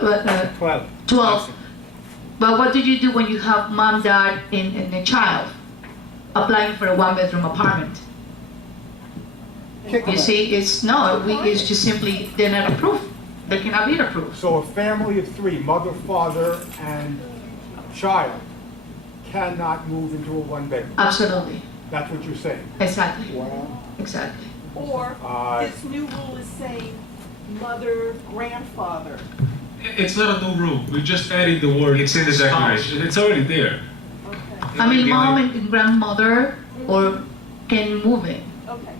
12. 12. But what do you do when you have mom, dad, and a child applying for a one-bedroom apartment? You see, it's just simply they're not approved. They cannot be approved. So a family of 3, mother, father, and child, cannot move into a one-bedroom. Absolutely. That's what you're saying. Exactly. Wow. Exactly. Or this new rule is saying mother, grandfather. It's not a new rule. We're just adding the word. It's in the spouse. declaration. It's already there. Okay. I mean, mom and grandmother or can move in. Okay.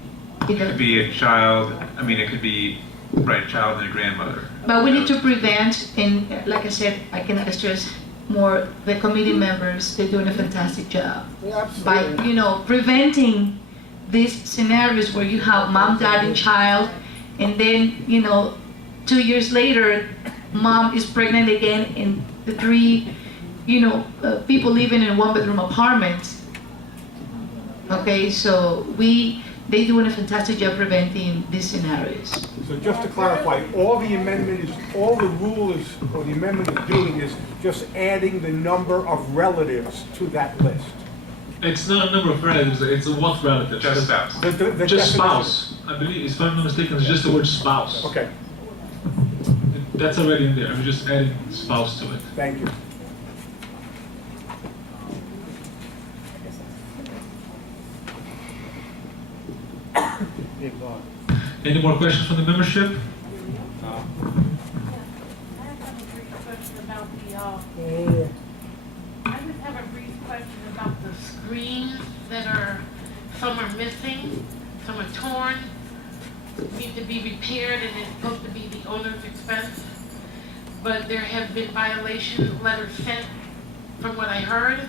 It could be a child, I mean, it could be, right, a child and a grandmother. But we need to prevent, and like I said, I cannot stress more, the committee members, they're doing a fantastic job. By, preventing these scenarios where you have mom, dad, and child, and then, 2 years later, mom is pregnant again, and the 3, people living in one-bedroom apartments. Okay, so they're doing a fantastic job preventing these scenarios. So just to clarify, all the rule is, or the amendment is doing is just adding the number of relatives to that list. It's not a number of relatives. It's a what relative? Just spouse. The Just definition- spouse. I believe, if I'm not mistaken, it's just the word spouse. Okay, That's already in there. We're just adding spouse to it. thank you. Any more questions from the membership? I have a brief question about I just have a brief question about the screens that some are missing, some are torn, need to be repaired, and it's supposed to be the owner's expense. But there have been violation letters sent, from what I heard,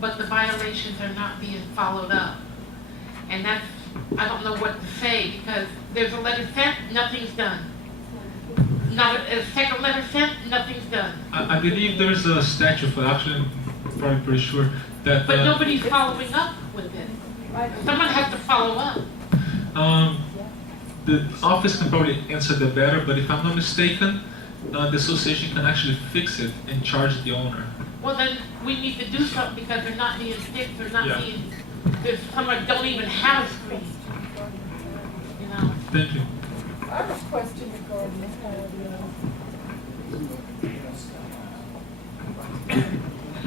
but the violations are not being followed up. And that's, I don't know what to say, because there's a letter sent, nothing's done. Not a second letter sent, nothing's done. I believe there's a statute for, actually, I'm probably pretty sure, that... But nobody's following up with it. Someone has to follow up. The office can probably answer that better, but if I'm not mistaken, the association can actually fix it and charge the owner. Well, then we need to do something because they're not being fixed, they're not being, there's some that don't even have a screen. Thank you. I have a question regarding the patio.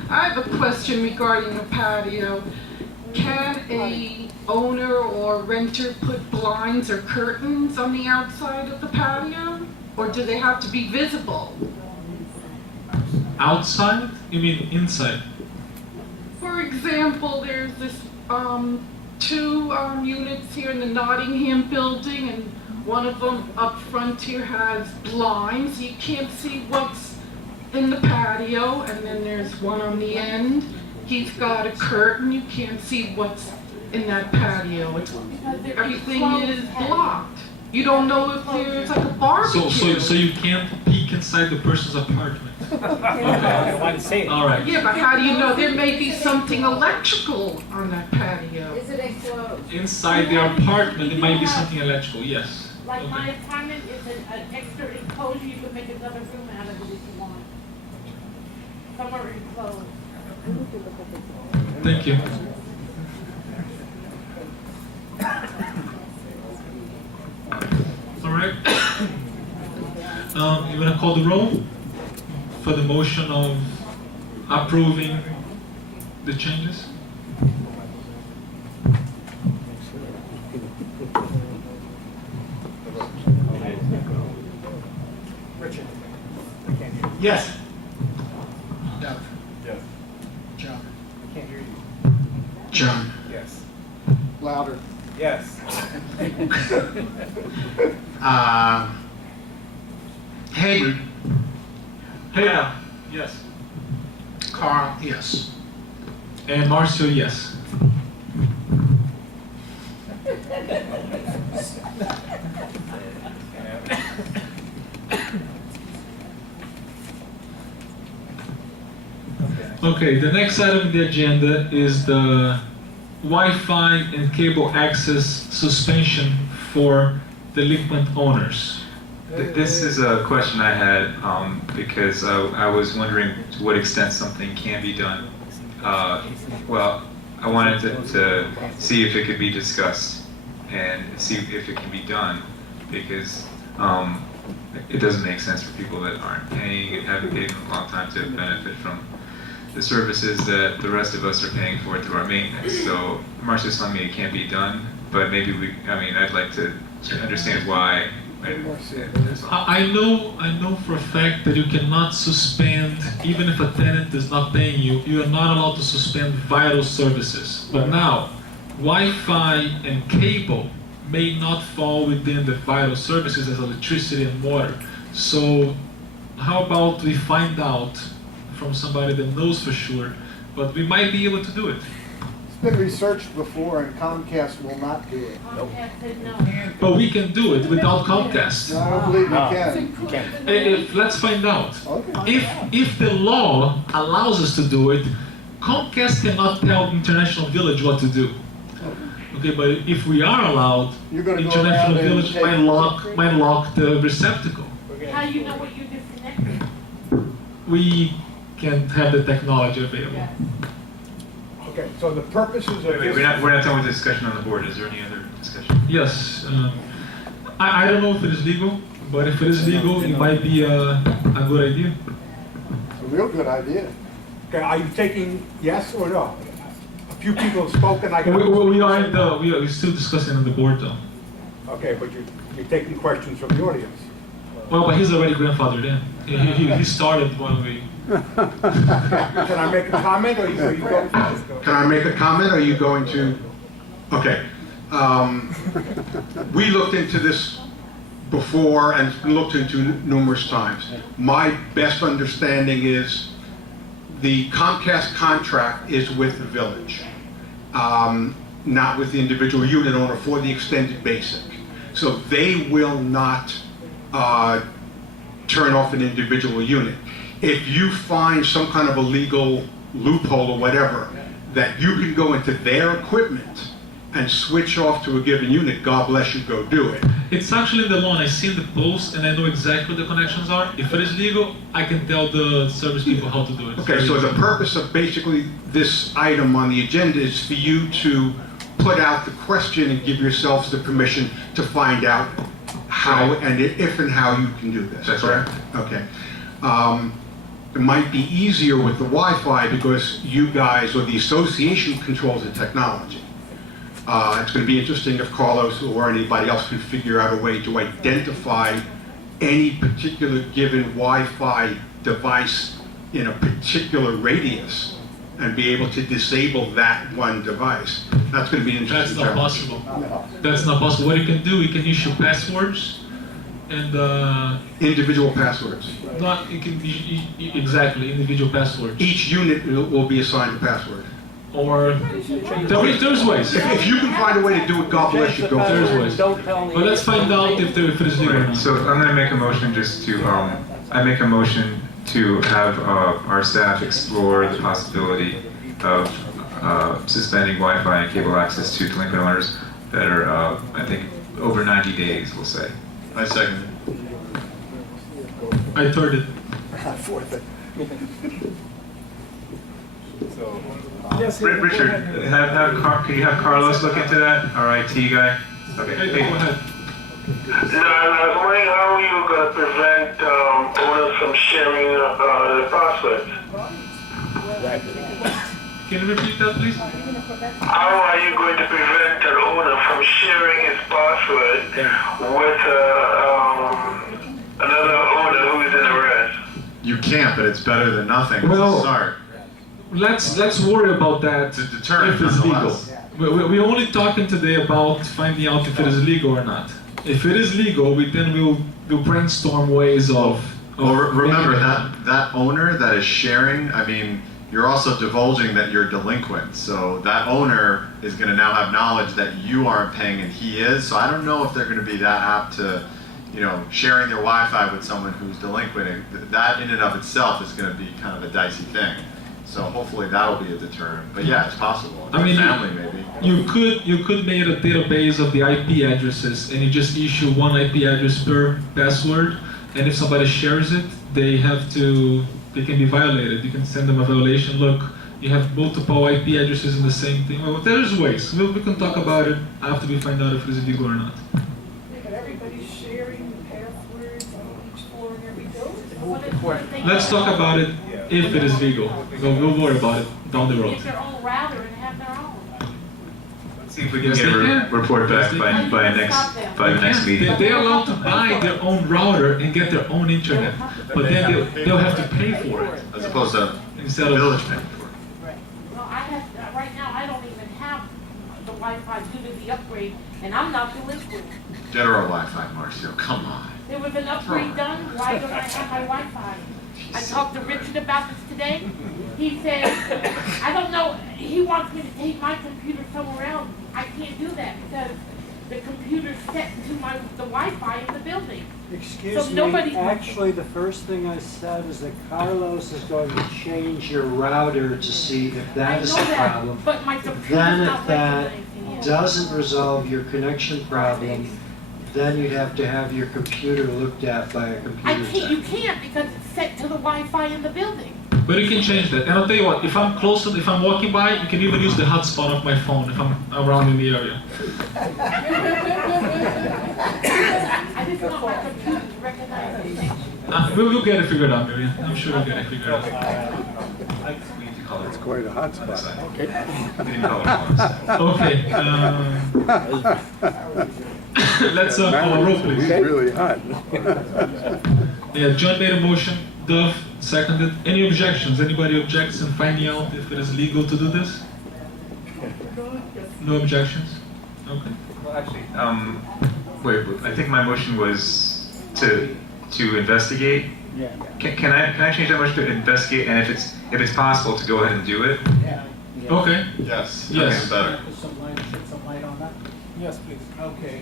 I have a question regarding the patio. Can a owner or renter put blinds or curtains on the outside of the patio? Or do they have to be visible? Outside? You mean inside? For example, there's this 2 units here in the Nottingham building, and one of them up front here has blinds. You can't see what's in the patio, and then there's one on the end. He's got a curtain. You can't see what's in that patio. Everything is blocked. You don't know if there's like a barbecue. So you can't peek inside the person's apartment? Okay. All right. Yeah, but how do you know? There may be something electrical on that patio. Is it enclosed? Inside their apartment, it might be something electrical, yes. Like Okay. my apartment is an extra enclosure, you can make another room out of it if you want. Some are enclosed. Thank you. All right. You want to call the roll for the motion of approving the changes? Richard? Yes. Doug? Yes. John. I can't hear you. John. Yes. Louder. Yes. Hayden. Hey, yes. Carl, yes. And Marcio, yes. Okay, the next item on the agenda is the Wi-Fi and cable access suspension for delinquent owners. This is a question I had because I was wondering to what extent something can be done. Well, I wanted to see if it could be discussed and see if it can be done, because it doesn't make sense for people that aren't paying and haven't paid in a long time to benefit from the services that the rest of us are paying for through our maintenance. So Marcia's telling me it can't be done, but maybe I'd like to understand why. I know for a fact that you cannot suspend, even if a tenant is not paying you, you are not allowed to suspend vital services. But now, Wi-Fi and cable may not fall within the vital services as electricity and water. So how about we find out from somebody that knows for sure, but we might be able to do it. It's been researched before, and Comcast will not do it. Comcast said no. But we can do it without Comcast. No, I don't believe you can. Let's find out. Okay. If the law allows us to do it, Comcast cannot tell International Village what to do. Okay, but if we are allowed, You're gonna go International around and Village take- might lock the receptacle. How do you know what you disconnected? We can have the technology available. Okay, so the purposes of Wait, this. we're not done with the discussion on the board. Is there any other discussion? Yes, I don't know if it is legal, but if it is legal, it might be a good idea. It's a real good idea. Okay, are you taking yes or no? A few people have spoken, I can. We're still discussing on the board though. Okay, but you're taking questions from the audience. Well, but he's already grandfathered in. He started when we. Can I make a comment, or you go first? Can I make a comment, or are you going to? Okay. We looked into this before and looked into numerous times. My best understanding is the Comcast contract is with the village, not with the individual unit owner for the extended basic. So they will not turn off an individual unit. If you find some kind of a legal loophole or whatever, that you can go into their equipment and switch off to a given unit, God bless you, go do it. It's actually in the law, and I've seen the post, and I know exactly what the connections are. If it is legal, I can tell the service people how to do it. Okay, so the purpose of basically this item on the agenda is for you to put out the question and give yourselves the permission to find out how and if and how you can do this. That's correct? Okay. It might be easier with the Wi-Fi because you guys, or the association, controls the technology. It's going to be interesting if Carlos or anybody else can figure out a way to identify any particular given Wi-Fi device in a particular radius and be able to disable that one device. That's going to be an That's interesting not challenge. possible. That's not possible. What you can do, you can issue passwords, and Individual passwords. not you can exactly individual passwords. Each unit will be assigned a password. Or there's ways. If you can find a way to do it, God bless you, go for There's it. ways. But let's find out if it is legal or Right, not. so I'm going to make a motion just to, I make a motion to have our staff explore the possibility of suspending Wi-Fi and cable access to delinquent owners that are, I think, over 90 days, we'll say. I second it. I third it. Fourth it. Richard, can you have Carlos look into that, our IT guy? Okay. Hey, go ahead. No, I was wondering how you were going to prevent owners from sharing the passwords. Can you repeat that, please? How are you going to prevent an owner from sharing his password with another owner who is in arrest? You can't, but it's better than nothing. Well, It's a start. Let's worry about that It's a deterrent, if it's legal. nonetheless. We're only talking today about finding out if it is legal or not. If it is legal, we'll brainstorm ways of. Well, remember that owner that is sharing, I mean, you're also divulging that you're delinquent. So that owner is going to now have knowledge that you aren't paying and he is. So I don't know if they're going to be that apt to, sharing their Wi-Fi with someone who's delinquent. That in and of itself is going to be kind of a dicey thing. So hopefully that'll be a deterrent. But yeah, it's possible. I mean, family maybe. You could make a database of the IP addresses, and you just issue one IP address per password. And if somebody shares it, they can be violated. You can send them a violation. Look, you have multiple IP addresses in the same thing. Well, there's ways. We can talk about it after we find out if it's legal or not. Yeah, but everybody's sharing passwords on each floor and every building. Let's talk about it if it is legal. We'll worry about it down the road. Get their own router and have their own. Let's see if we can Yes, get they a can. report back Yes, by the next meeting. They're allowed to buy their own router and get their own internet, but then they'll have to pay for it As opposed to instead the of. village paying for it. Well, right now, I don't even have the Wi-Fi due to the upgrade, and I'm not delinquent. Get her a Wi-Fi, Marcio. Come on. There was an upgrade done, why don't I have my Wi-Fi? I talked to Richard about this today. He said, I don't know, he wants me to take my computer somewhere else. I can't do that because the computer's set to the Wi-Fi in the building. Excuse So me, nobody- actually, the first thing I said is that Carlos is going to change your router to see if that is I a know that, problem. but my computer's Then not if that recognizing it. doesn't resolve your connection problem, then you'd have to have your computer looked at by a computer You tech. can't because it's set to the Wi-Fi in the building. But you can change that. And I'll tell you what, if I'm close, if I'm walking by, you can even use the hotspot of my phone if I'm around in the area. I just want my computer to recognize the connection. We'll get it figured out, Miriam. I'm sure we'll get it figured out. We need to call it. It's quite a hot spot. We didn't call it once. Okay. Let's call a roll, please. It's really hot. Yeah, John made a motion. Dove seconded. Any objections? Anybody objects in finding out if it is legal to do this? No objections? Okay. Well, actually, wait, I think my motion was to investigate. Yeah. Can I change that motion to investigate, and if it's possible to go ahead and do it? Okay. Yes. Yes. That's better. Put some light, shed some light on that? Yes, please. Okay,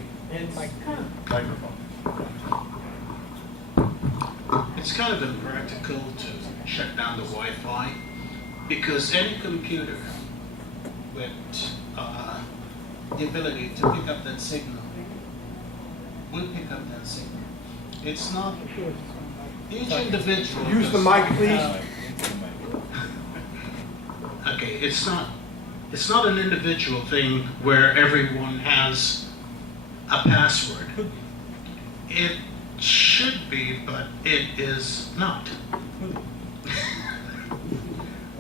It's kind of impractical to shut down the Wi-Fi because any computer with the ability to pick up that signal will pick up that signal. It's not each individual. Use the mic, please. Okay, it's not an individual thing where everyone has a password. It should be, but it is not.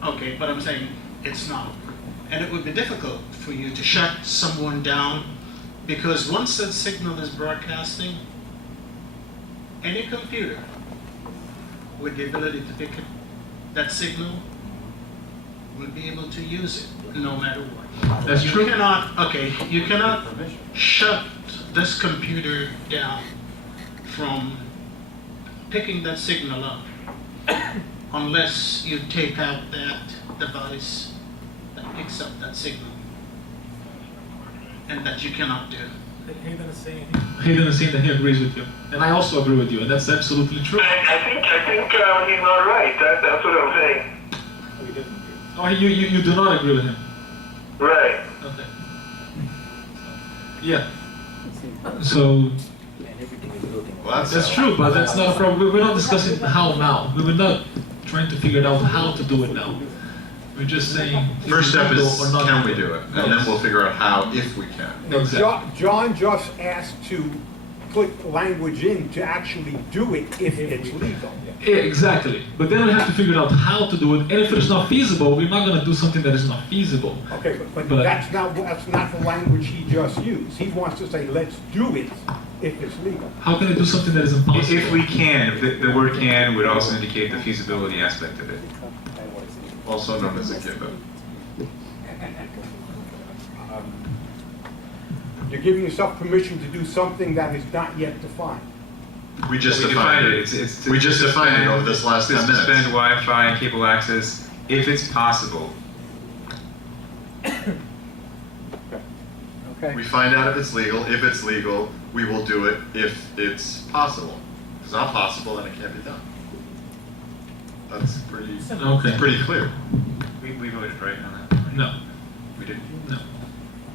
Okay, but I'm saying it's not. And it would be difficult for you to shut someone down because once that signal is broadcasting, any computer with the ability to pick up that signal will be able to use it no matter what. That's You true. you cannot shut this computer down from picking that signal up unless you take out that device that picks up that signal. And that you cannot do. He didn't say that he agrees with you. And I also agree with you, and that's absolutely true. I think he's not right. That's what I'm saying. Oh, you do not agree with him? Right. Okay. Yeah. So, Well, that's true, but that's not a problem. We're not discussing how now. We were not trying to figure out how to do it now. We're just saying, First step legal is, or not. can we do it? And then we'll figure out how, if we can. Exactly. John just asked to put language in to actually do it if it's legal. Yeah, exactly. But then we have to figure out how to do it. And if it's not feasible, we're not going to do something that is not feasible. Okay, but But- that's not the language he just used. He wants to say, let's do it if it's legal. How can they do something that is impossible? If we can, the word "can" would also indicate the feasibility aspect of it. Also known as a given. You're giving yourself permission to do something that is not yet defined. We just We defined it. It's to We just defined it suspend- over this last to 10 minutes. suspend Wi-Fi and cable access if it's possible. Okay. We find out if it's legal. If it's legal, we will do it if it's possible. If it's not possible, then it can't be done. That's pretty Okay. clear. We voted right on that? Right? No, We didn't? no.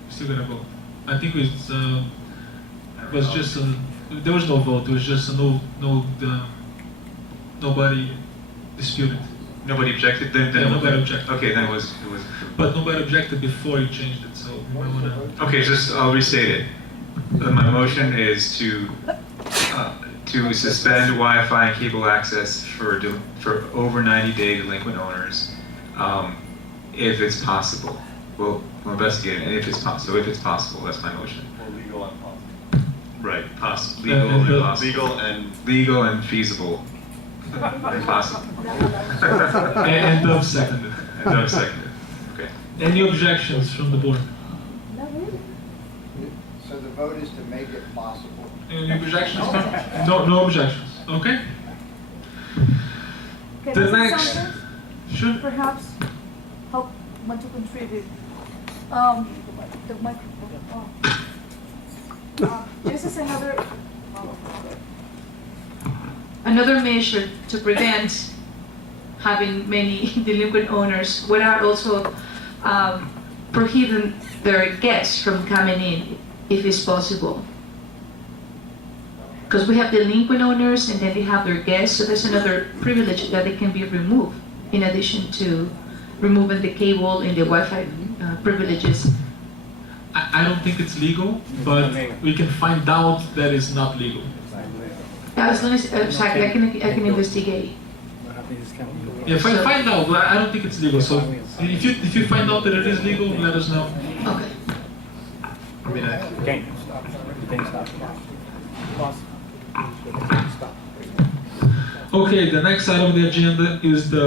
Still gonna vote. I think it's, I don't was recall. just there was no vote. It was just nobody disputed. Nobody objected? Then Yeah, nobody objected. Okay, then it was approved. But nobody objected before you changed it, so you might wanna. Okay, just, I'll restate it. My motion is to suspend Wi-Fi and cable access for over 90-day delinquent owners, if it's possible. We'll investigate it, and if it's possible, that's my motion. Or legal and possible. Right, legal And and the- possible. Legal and feasible. And possible. And Dove seconded. And Doug seconded. Okay. Any objections from the board? So the vote is to make it possible. Any objections? No objections. Okay. Can The I say next, something? sure. Perhaps help want to contribute. The microphone. This is Another measure to prevent having many delinquent owners without also prohibiting their guests from coming in if it's possible. Because we have delinquent owners and then they have their guests, so there's another privilege that they can be removed in addition to removing the cable and the Wi-Fi privileges. I don't think it's legal, but we can find out that it's not legal. As long as, exactly, I can investigate. Yeah, find out. But I don't think it's legal. So if you find out that it is legal, let us know. Okay. I mean, Okay, the next item on the agenda is the